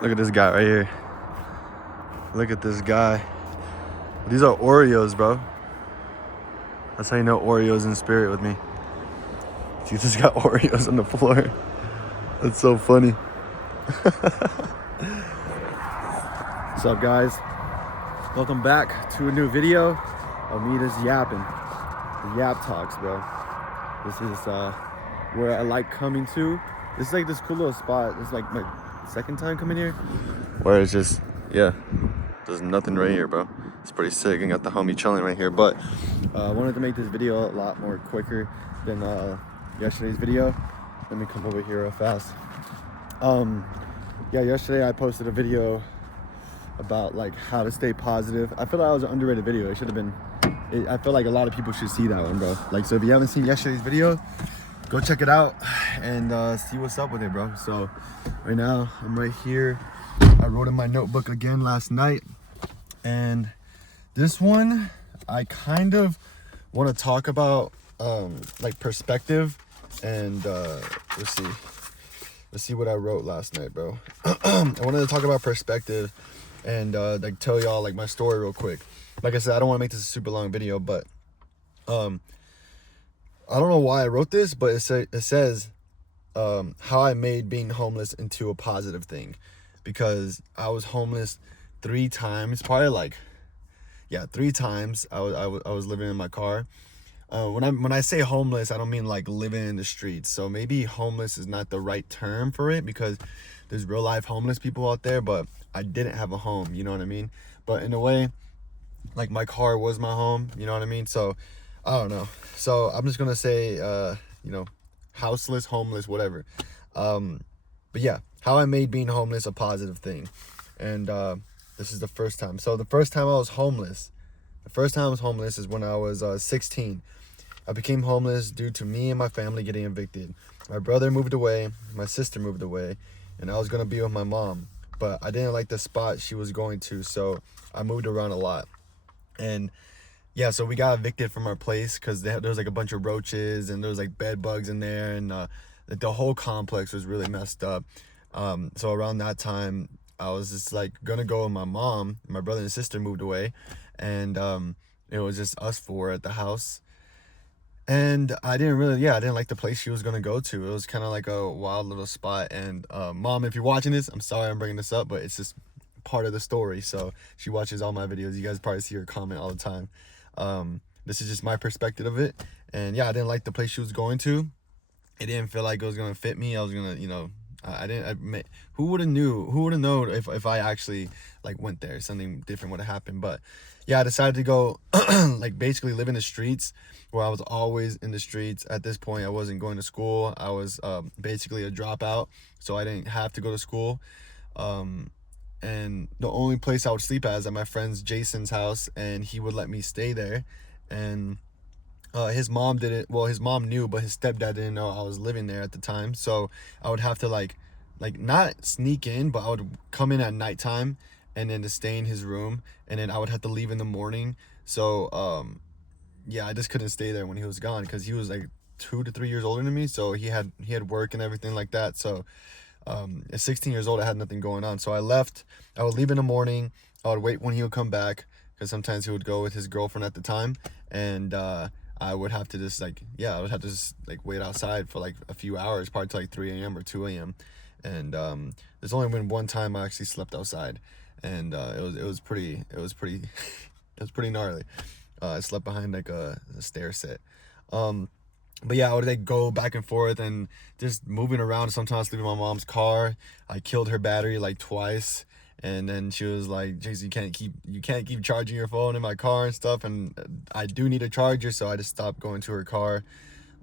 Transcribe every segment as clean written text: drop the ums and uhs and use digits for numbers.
Look at this guy right here. Look at this guy. These are Oreos, bro. That's how you know Oreos in spirit with me. See, this got Oreos on the floor. That's so funny. What's up, guys? Welcome back to a new video of me just yapping. The Yap Talks, bro. This is where I like coming to. This is like this cool little spot. This is like my second time coming here. Where it's just, yeah, there's nothing right here, bro. It's pretty sick. I got the homie chilling right here. But I wanted to make this video a lot more quicker than yesterday's video. Let me come over here real fast. Yeah, yesterday I posted a video about like how to stay positive. I feel like that was an underrated video. It should have been, I feel like a lot of people should see that one, bro. Like, so if you haven't seen yesterday's video, go check it out and see what's up with it, bro. So right now I'm right here. I wrote in my notebook again last night, and this one I kind of want to talk about like perspective, and let's see what I wrote last night, bro. I wanted to talk about perspective and like tell y'all like my story real quick. Like I said, I don't want to make this a super long video, but I don't know why I wrote this, but it says how I made being homeless into a positive thing, because I was homeless 3 times, probably like, yeah, 3 times. I was living in my car. When I say homeless, I don't mean like living in the streets. So maybe homeless is not the right term for it, because there's real life homeless people out there, but I didn't have a home, you know what I mean? But in a way, like my car was my home, you know what I mean? So I don't know. So I'm just gonna say, you know, houseless, homeless, whatever. But yeah, how I made being homeless a positive thing. And this is the first time. So the first time I was homeless is when I was 16. I became homeless due to me and my family getting evicted. My brother moved away, my sister moved away, and I was gonna be with my mom, but I didn't like the spot she was going to, so I moved around a lot. And yeah, so we got evicted from our place because there was like a bunch of roaches and there was like bed bugs in there, and the whole complex was really messed up. So around that time, I was just like gonna go with my mom. My brother and sister moved away, and it was just us 4 at the house. And I didn't like the place she was gonna go to. It was kind of like a wild little spot. And Mom, if you're watching this, I'm sorry I'm bringing this up, but it's just part of the story. So she watches all my videos. You guys probably see her comment all the time. This is just my perspective of it. And yeah, I didn't like the place she was going to. It didn't feel like it was gonna fit me. I was gonna, you know, I didn't admit, who would have known if I actually like went there, something different would have happened. But yeah, I decided to go like basically live in the streets, where I was always in the streets. At this point, I wasn't going to school. I was basically a dropout, so I didn't have to go to school. And the only place I would sleep at is at my friend's Jason's house, and he would let me stay there. And his mom didn't, well, his mom knew, but his stepdad didn't know I was living there at the time. So I would have to like not sneak in, but I would come in at nighttime and then to stay in his room, and then I would have to leave in the morning. So yeah, I just couldn't stay there when he was gone, because he was like 2 to 3 years older than me, so he had work and everything like that. So at 16 years old, I had nothing going on. So I left. I would leave in the morning. I would wait when he would come back, because sometimes he would go with his girlfriend at the time, and I would have to just like, yeah, I would have to just like wait outside for like a few hours, probably till like 3 a.m. or 2 a.m. And there's only been one time I actually slept outside, and it was pretty it was pretty gnarly. I slept behind like a stair set. But yeah, I would like go back and forth and just moving around. Sometimes sleeping in my mom's car. I killed her battery like twice, and then she was like, "Jason, you can't keep charging your phone in my car and stuff." And I do need a charger, so I just stopped going to her car.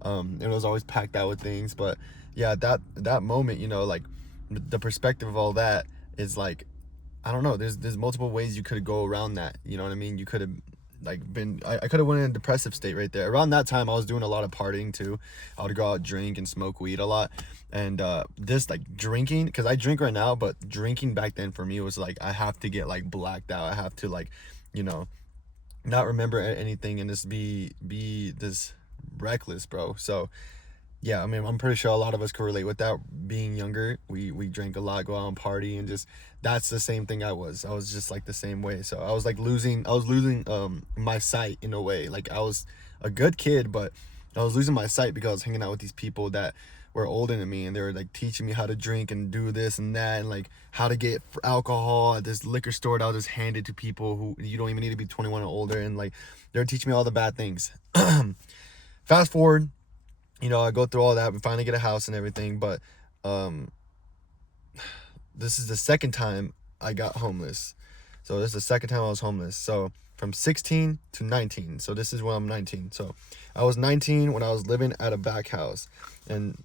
It was always packed out with things. But yeah, that moment, you know, like the perspective of all that is like, I don't know. There's multiple ways you could go around that. You know what I mean? You could have like I could have went in a depressive state right there. Around that time, I was doing a lot of partying too. I would go out, drink, and smoke weed a lot. And this like drinking, because I drink right now, but drinking back then for me was like, I have to get like blacked out. I have to like, you know, not remember anything and just be this reckless, bro. So yeah, I mean, I'm pretty sure a lot of us could relate with that. Being younger, we drank a lot, go out and party, and just that's the same thing I was. I was just like the same way. So I was like losing my sight in a way. Like I was a good kid, but I was losing my sight because I was hanging out with these people that were older than me, and they were like teaching me how to drink and do this and that, and like how to get alcohol at this liquor store that I'll just hand it to people who you don't even need to be 21 or older, and like they're teaching me all the bad things. Fast forward, I go through all that. We finally get a house and everything, but um, this is the second time I got homeless. So this is the second time I was homeless. So from 16 to 19. So this is when I'm 19. So I was 19 when I was living at a back house, and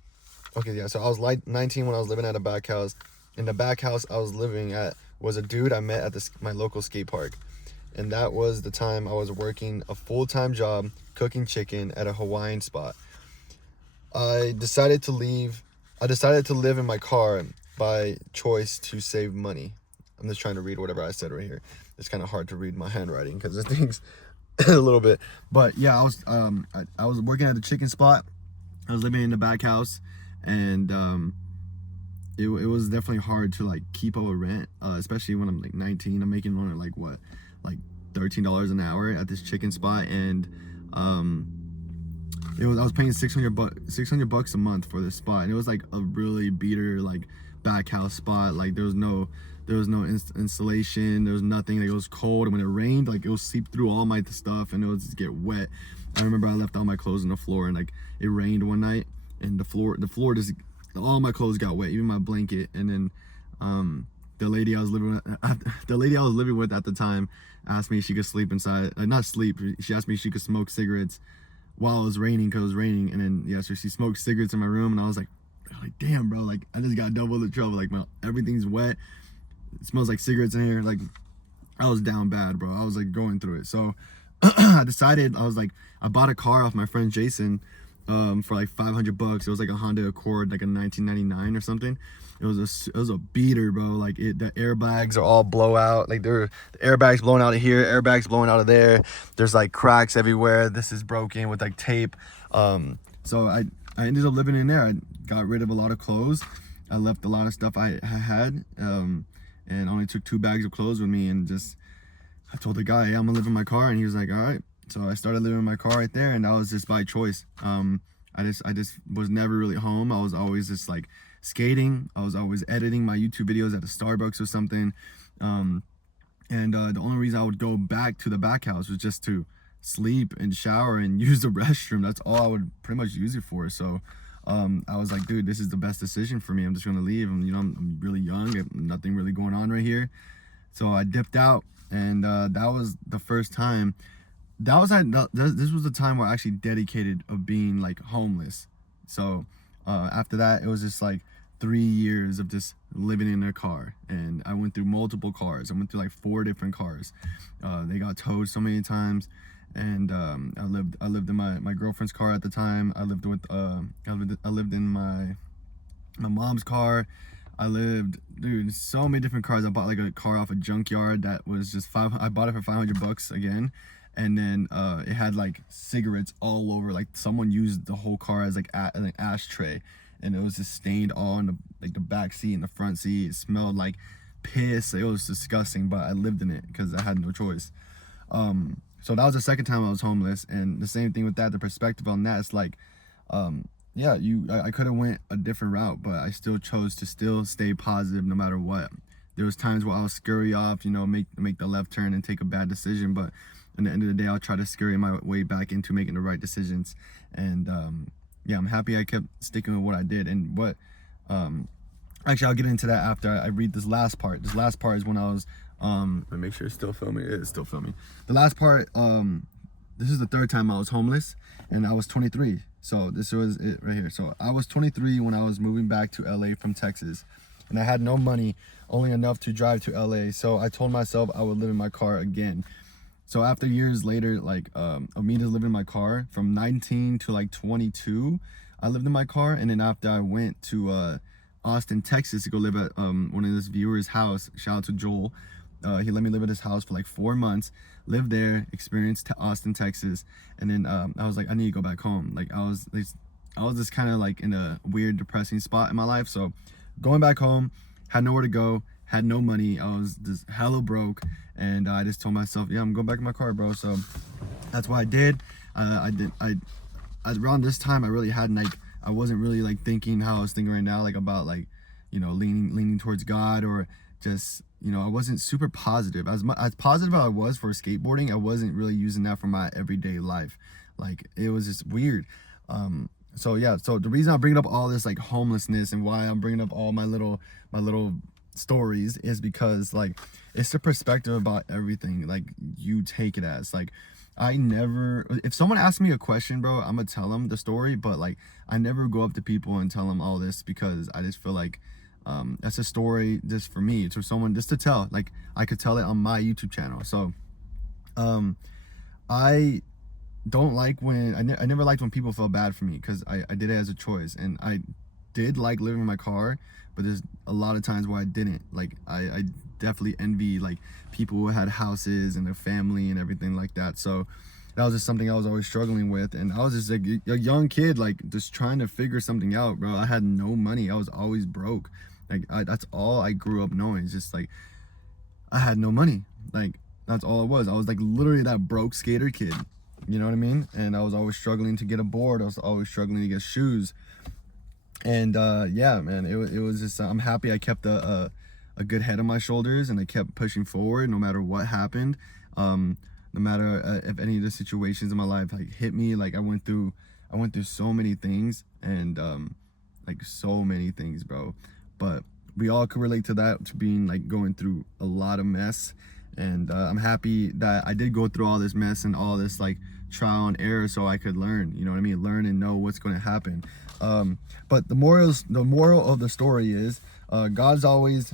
okay, yeah. So I was like 19 when I was living at a back house. And the back house I was living at was a dude I met at my local skate park, and that was the time I was working a full-time job cooking chicken at a Hawaiian spot. I decided to leave. I decided to live in my car by choice to save money. I'm just trying to read whatever I said right here. It's kind of hard to read my handwriting because the thing's a little bit. But yeah, I was working at the chicken spot. I was living in the back house, and it was definitely hard to like keep up with rent, especially when I'm like 19. I'm making only like what, like $13 an hour at this chicken spot, and I was paying $600 a month for this spot, and it was like a really beater like back house spot. Like there was no installation, there was nothing. Like it was cold, and when it rained, like it would seep through all my stuff, and it would just get wet. I remember I left all my clothes on the floor, and like it rained one night, and the floor just, all my clothes got wet, even my blanket. And then the lady I was living with at the time asked me if she could sleep inside, not sleep, she asked me if she could smoke cigarettes while it was raining, because it was raining. And then yeah, so she smoked cigarettes in my room, and I was like damn, bro, like I just got double the trouble. Like everything's wet, it smells like cigarettes in here. Like I was down bad, bro. I was like going through it. So I decided, I bought a car off my friend Jason for like $500. It was like a Honda Accord, like a 1999 or something. It was a beater, bro. Like the airbags are all blowout. Like the airbags blowing out of here, airbags blowing out of there. There's like cracks everywhere. This is broken with like tape. So I ended up living in there. I got rid of a lot of clothes. I left a lot of stuff I had, and only took 2 bags of clothes with me, and just I told the guy, hey, I'm gonna live in my car, and he was like, all right. So I started living in my car right there, and that was just by choice. I just was never really home. I was always just like skating. I was always editing my YouTube videos at the Starbucks or something. And the only reason I would go back to the back house was just to sleep and shower and use the restroom. That's all I would pretty much use it for. So I was like, dude, this is the best decision for me. I'm just gonna leave. I'm really young. I have nothing really going on right here. So I dipped out, and that was the first time. This was the time where I actually dedicated of being like homeless. So after that, it was just like 3 years of just living in a car, and I went through multiple cars. I went through like 4 different cars. They got towed so many times, and I lived in my girlfriend's car at the time. I lived in my mom's car. Dude, so many different cars. I bought like a car off a junkyard that was just I bought it for $500 again. And then it had like cigarettes all over. Like someone used the whole car as like an ashtray, and it was just stained all in the back seat and the front seat. It smelled like piss. It was disgusting, but I lived in it because I had no choice. So that was the second time I was homeless, and the same thing with that. The perspective on that is like, yeah, I could have went a different route, but I still chose to still stay positive no matter what. There was times where I'll scurry off, make the left turn and take a bad decision, but at the end of the day, I'll try to scurry my way back into making the right decisions. And yeah, I'm happy I kept sticking with what I did. And what actually, I'll get into that after I read this last part. This last part is when I was let me make sure it's still filming. It is still filming. The last part, this is the third time I was homeless, and I was 23. So this was it right here. So I was 23 when I was moving back to LA from Texas, and I had no money, only enough to drive to LA. So I told myself I would live in my car again. So after years later, like of me just living in my car from 19 to like 22, I lived in my car. And then after I went to Austin, Texas to go live at one of this viewer's house, shout out to Joel. He let me live at his house for like 4 months, lived there, experienced Austin, Texas. And then I was like, I need to go back home. Like I was just kind of like in a weird, depressing spot in my life. So going back home, had nowhere to go, had no money. I was just hella broke, and I just told myself, yeah, I'm going back in my car, bro. So that's what I did. Around this time, I really hadn't like, I wasn't really like thinking how I was thinking right now, like about like, you know, leaning towards God, or just, you know, I wasn't super positive. As positive as I was for skateboarding, I wasn't really using that for my everyday life. Like, it was just weird. So yeah, so the reason I'm bringing up all this like homelessness and why I'm bringing up all my little stories is because like it's the perspective about everything like you take it as. Like, I never, if someone asks me a question, bro, I'm gonna tell them the story, but like I never go up to people and tell them all this, because I just feel like that's a story just for me. It's for someone just to tell. Like, I could tell it on my YouTube channel. So I don't like when I never liked when people felt bad for me, because I did it as a choice, and I did like living in my car, but there's a lot of times where I didn't. Like, I definitely envy like people who had houses and their family and everything like that. So that was just something I was always struggling with, and I was just like a young kid, like just trying to figure something out, bro. I had no money. I was always broke. Like, that's all I grew up knowing. It's just like I had no money. Like, that's all it was. I was like literally that broke skater kid. You know what I mean? And I was always struggling to get a board. I was always struggling to get shoes. And yeah, man, it was just, I'm happy I kept a good head on my shoulders, and I kept pushing forward no matter what happened. No matter if any of the situations in my life like hit me. Like, I went through so many things, and like so many things, bro. But we all could relate to that, to being like going through a lot of mess. And I'm happy that I did go through all this mess and all this like trial and error, so I could learn, you know what I mean? Learn and know what's going to happen. But the moral of the story is God's ways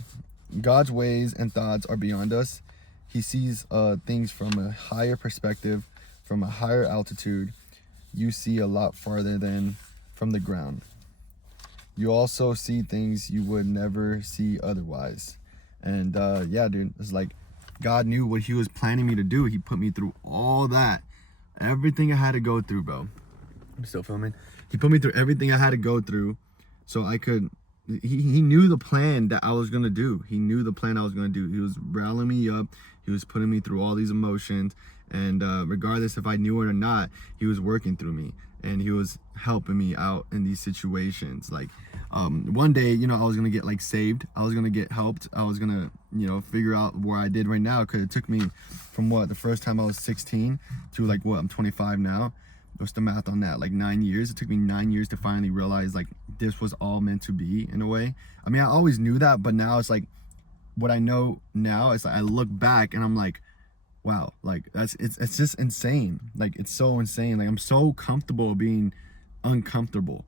and thoughts are beyond us. He sees things from a higher perspective, from a higher altitude. You see a lot farther than from the ground. You also see things you would never see otherwise. And yeah, dude, it's like God knew what he was planning me to do. He put me through all that, everything I had to go through, bro. I'm still filming. He put me through everything I had to go through so I could, he knew the plan that I was going to do. He knew the plan I was going to do. He was rallying me up. He was putting me through all these emotions. And regardless if I knew it or not, he was working through me. And he was helping me out in these situations. Like, one day, you know, I was going to get like saved. I was going to get helped. I was going to, you know, figure out where I did right now. Because it took me from the first time I was 16 to like I'm 25 now. What's the math on that? Like 9 years. It took me 9 years to finally realize like this was all meant to be, in a way. I mean, I always knew that, but now it's like what I know now is like I look back and I'm like, wow, like it's just insane. Like, it's so insane. Like, I'm so comfortable being uncomfortable.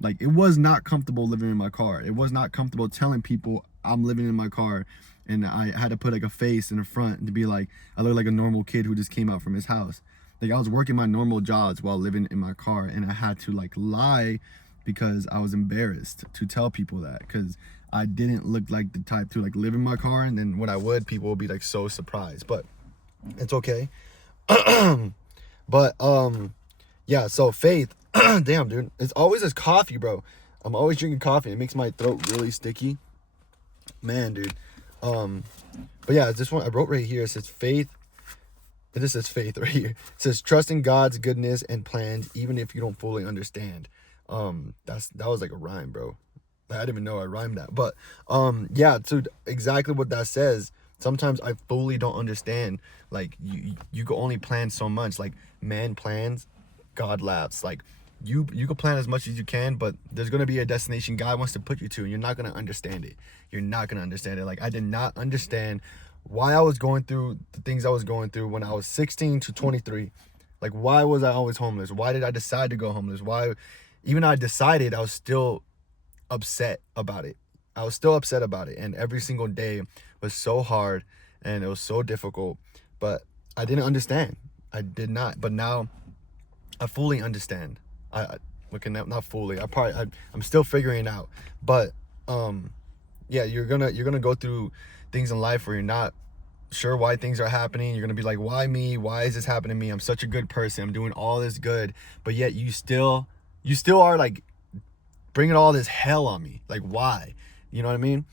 Like, it was not comfortable living in my car. It was not comfortable telling people I'm living in my car, and I had to put like a face in the front to be like I look like a normal kid who just came out from his house. Like, I was working my normal jobs while living in my car, and I had to like lie because I was embarrassed to tell people that, because I didn't look like the type to like live in my car, and then when I would, people would be like so surprised. But it's okay. But yeah, so faith. Damn, dude, it's always this coffee, bro. I'm always drinking coffee. It makes my throat really sticky, man, dude. But yeah, this one I wrote right here. It says faith. This says faith right here. It says trust in God's goodness and plans, even if you don't fully understand. That was like a rhyme, bro. I didn't even know I rhymed that. But yeah, so exactly what that says. Sometimes I fully don't understand. Like, you can only plan so much. Like, man plans, God laughs. Like, you can plan as much as you can, but there's gonna be a destination God wants to put you to, and you're not gonna understand it. You're not gonna understand it. Like, I did not understand why I was going through the things I was going through when I was 16 to 23. Like, why was I always homeless? Why did I decide to go homeless? Why, even though I decided, I was still upset about it. I was still upset about it, and every single day was so hard and it was so difficult, but I didn't understand. I did not. But now I fully understand. Not fully. I'm still figuring it out. But yeah, you're gonna go through things in life where you're not sure why things are happening. You're gonna be like, why me? Why is this happening to me? I'm such a good person. I'm doing all this good, but yet you still you still are like bringing all this hell on me. Like, why? You know what I mean?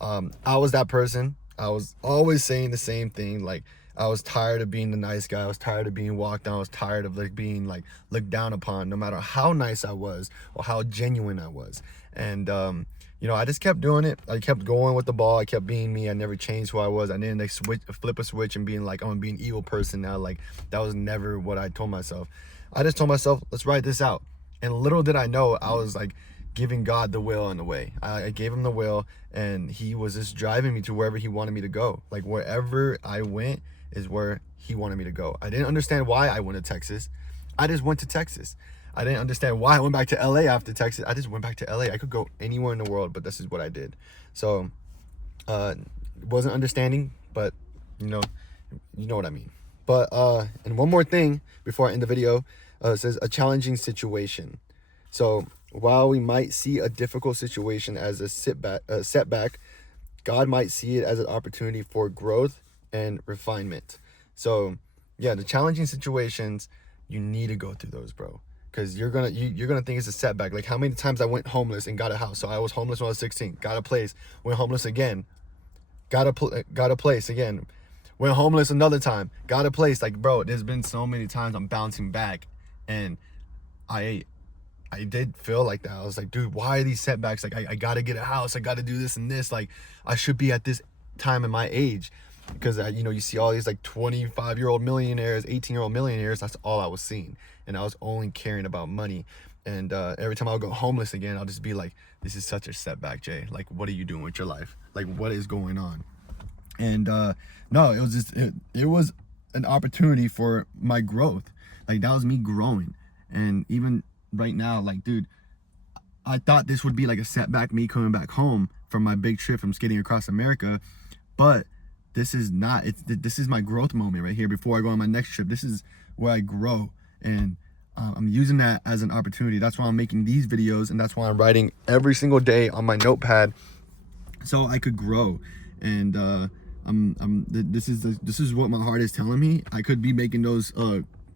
I was that person. I was always saying the same thing. Like, I was tired of being the nice guy. I was tired of being walked down. I was tired of like being like looked down upon, no matter how nice I was or how genuine I was. And you know, I just kept doing it. I kept going with the ball. I kept being me. I never changed who I was. I didn't like flip a switch and being like, I'm gonna be an evil person now. Like, that was never what I told myself. I just told myself, let's write this out. And little did I know, I was like giving God the will and the way. I gave him the will, and he was just driving me to wherever he wanted me to go. Like, wherever I went is where he wanted me to go. I didn't understand why I went to Texas. I just went to Texas. I didn't understand why I went back to LA after Texas. I just went back to LA. I could go anywhere in the world, but this is what I did. So wasn't understanding, but you know what I mean. But and one more thing before I end the video, it says a challenging situation. So while we might see a difficult situation as a setback, God might see it as an opportunity for growth and refinement. So yeah, the challenging situations, you need to go through those, bro, because you're gonna think it's a setback. Like, how many times I went homeless and got a house. So I was homeless when I was 16, got a place, went homeless again, got a place again, went homeless another time, got a place. Like, bro, there's been so many times I'm bouncing back, and I did feel like that. I was like, dude, why are these setbacks? Like, I gotta get a house, I gotta do this and this. Like, I should be at this time in my age, because you know, you see all these like 25-year-old millionaires, 18-year-old millionaires. That's all I was seeing, and I was only caring about money. And every time I would go homeless again, I'll just be like, this is such a setback, Jay. Like, what are you doing with your life? Like, what is going on? And no, it was just it was an opportunity for my growth. Like, that was me growing. And even right now, like, dude, I thought this would be like a setback, me coming back home from my big trip from skating across America, but this is not. This is my growth moment right here before I go on my next trip. This is where I grow, and I'm using that as an opportunity. That's why I'm making these videos, and that's why I'm writing every single day on my notepad, so I could grow. And this is what my heart is telling me. I could be making those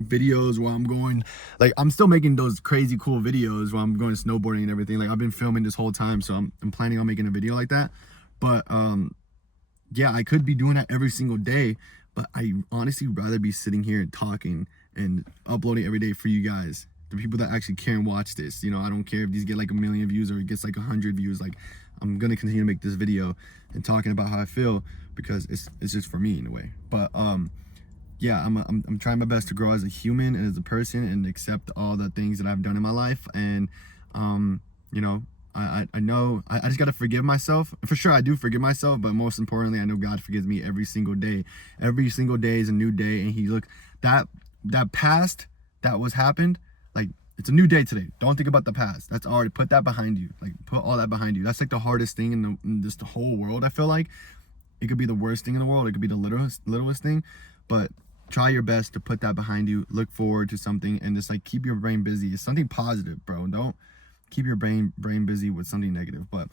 videos while I'm going, like, I'm still making those crazy cool videos while I'm going snowboarding and everything. Like, I've been filming this whole time, so I'm planning on making a video like that. But yeah, I could be doing that every single day, but I honestly rather be sitting here and talking and uploading every day for you guys, the people that actually care and watch this. You know, I don't care if these get like 1 million views or it gets like 100 views. Like, I'm gonna continue to make this video and talking about how I feel, because it's just for me in a way. But yeah, I'm trying my best to grow as a human and as a person, and accept all the things that I've done in my life. And you know, I know I just gotta forgive myself. For sure, I do forgive myself, but most importantly, I know God forgives me every single day. Every single day is a new day, and He look that past that was happened. Like, it's a new day today. Don't think about the past. That's already, put that behind you. Like, put all that behind you. That's like the hardest thing in this the whole world. I feel like it could be the worst thing in the world. It could be the littlest thing, but try your best to put that behind you. Look forward to something, and just like keep your brain busy. It's something positive, bro. Don't keep your brain busy with something negative. But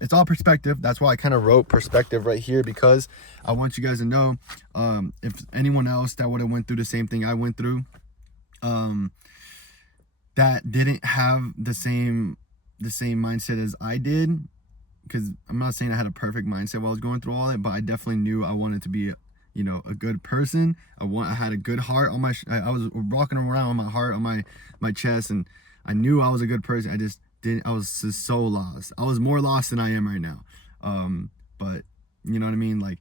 it's all perspective. That's why I kind of wrote perspective right here, because I want you guys to know, if anyone else that would have went through the same thing I went through, that didn't have the same mindset as I did, because I'm not saying I had a perfect mindset while I was going through all that, but I definitely knew I wanted to be a good person. I had a good heart on my I was walking around with my heart on my chest, and I knew I was a good person. I was just so lost. I was more lost than I am right now. But you know what I mean? Like,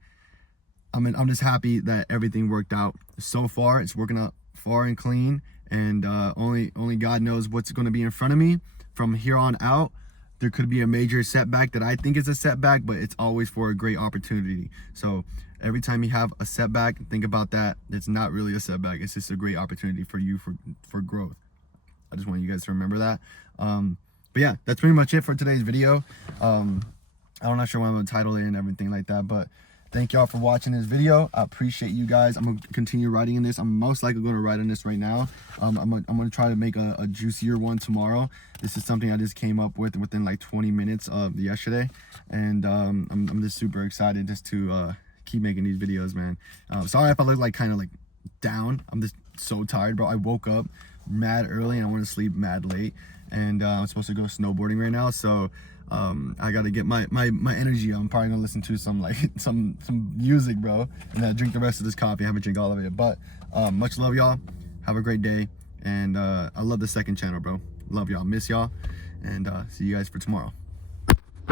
I'm just happy that everything worked out so far. It's working out far and clean, and only God knows what's going to be in front of me from here on out. There could be a major setback that I think is a setback, but it's always for a great opportunity. So every time you have a setback, think about that. It's not really a setback. It's just a great opportunity for you for growth. I just want you guys to remember that. But yeah, that's pretty much it for today's video. I'm not sure what I'm gonna title it and everything like that, but thank y'all for watching this video. I appreciate you guys. I'm gonna continue writing in this. I'm most likely gonna write in this right now. I'm gonna try to make a juicier one tomorrow. This is something I just came up with within like 20 minutes of yesterday, and I'm just super excited just to keep making these videos, man. Sorry if I look like kind of like down. I'm just so tired, bro. I woke up mad early and I went to sleep mad late, and I'm supposed to go snowboarding right now. So I gotta get my energy. I'm probably gonna listen to some like some music, bro, and then drink the rest of this coffee. I haven't drank all of it, but much love, y'all. Have a great day, and I love the second channel, bro. Love y'all, miss y'all, and see you guys for tomorrow.